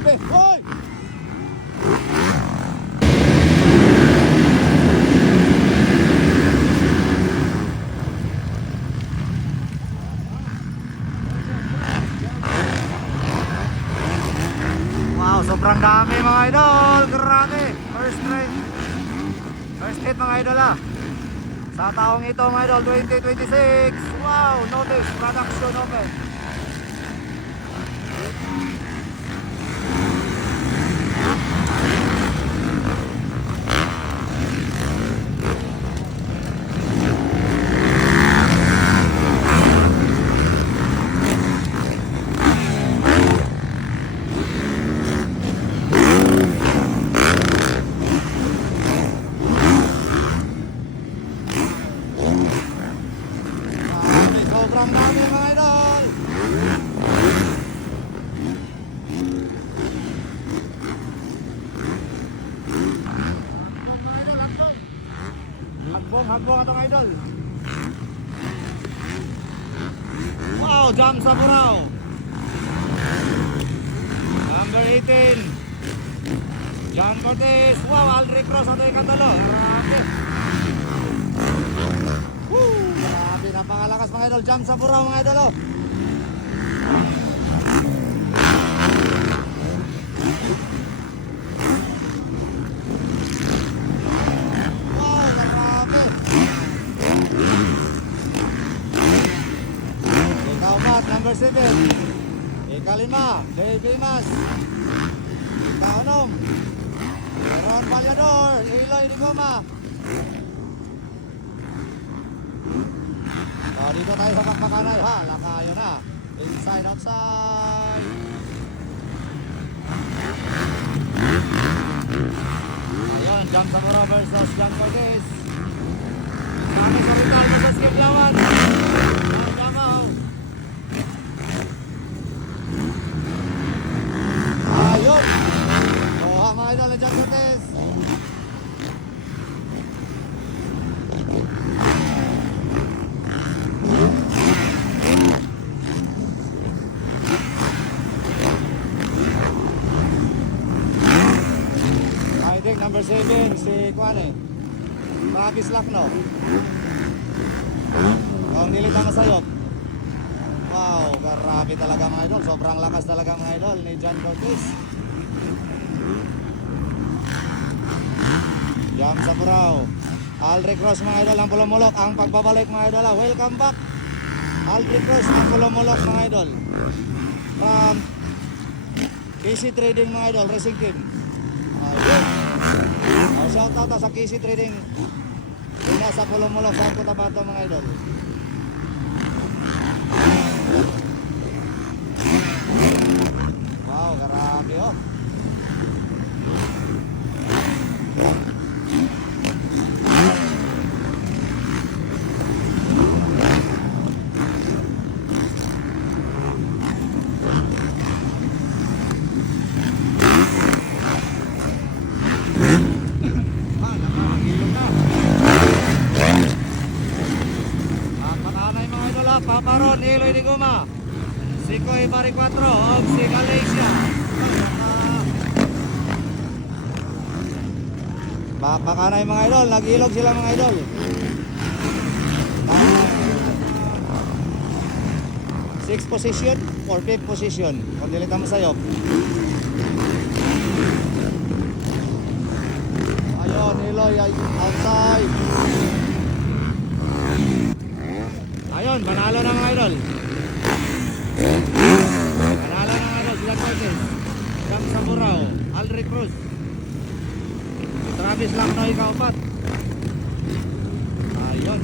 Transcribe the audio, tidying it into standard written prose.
Grabe. Hoy! Wow, sobrang dami mga idol. Grabe. First rate. First hit mga idol ah. Sa taong ito mga idol, 2026. Wow, notice production open. Sobrang dami mga idol. Hagbong at mga idol. Wow, jump sa buraw. Number 18 John Cortez. Wow, Aldrich Cross ato yung kandalo. Grabe. Grabe, napakalakas mga idol. Jump sa buraw mga idol oh. Number 7 Ikalima Dave Imas. Ikaonom Ron Valyador. Iloy Digoma. Dito tayo sa Pakpakanay ha. Lakayo na. Inside outside. Ayun, jump sa Mura versus John Cortez. Kami sa Rital versus Kiblawan. Ayun. Kuha mga idol ng John Cortez. I think number 7 si Kwane. Travis Lakno. Ang nilitang masayop. Wow, grabe talaga mga idol. Sobrang lakas talaga mga idol ni John Cortez. Jam sa buraw. Aldrich Cross mga idol ang pulumulok. Ang pagbabalik mga idol. Welcome back. Aldrich Cross ang pulumulok mga idol. From KC Trading mga idol, racing team. Ayun. Shout out sa KC Trading. Nasa pulumulok sa Cotabato mga idol. Wow, grabe oh. Paparon, Iloy Digoma. Sikoy Bari 4 of si Galicia. Papakanay mga idol, nag-ilog sila mga idol. 6th position or 5th position. Kung dilita mo sayop. Ayun, Iloy outside. Ayun, panalo na mga idol. Panalo na mga idol. Sila Cortez. Jam sa buraw. Aldrich Cruz. Travis Lakno ikaw pat. Ayun.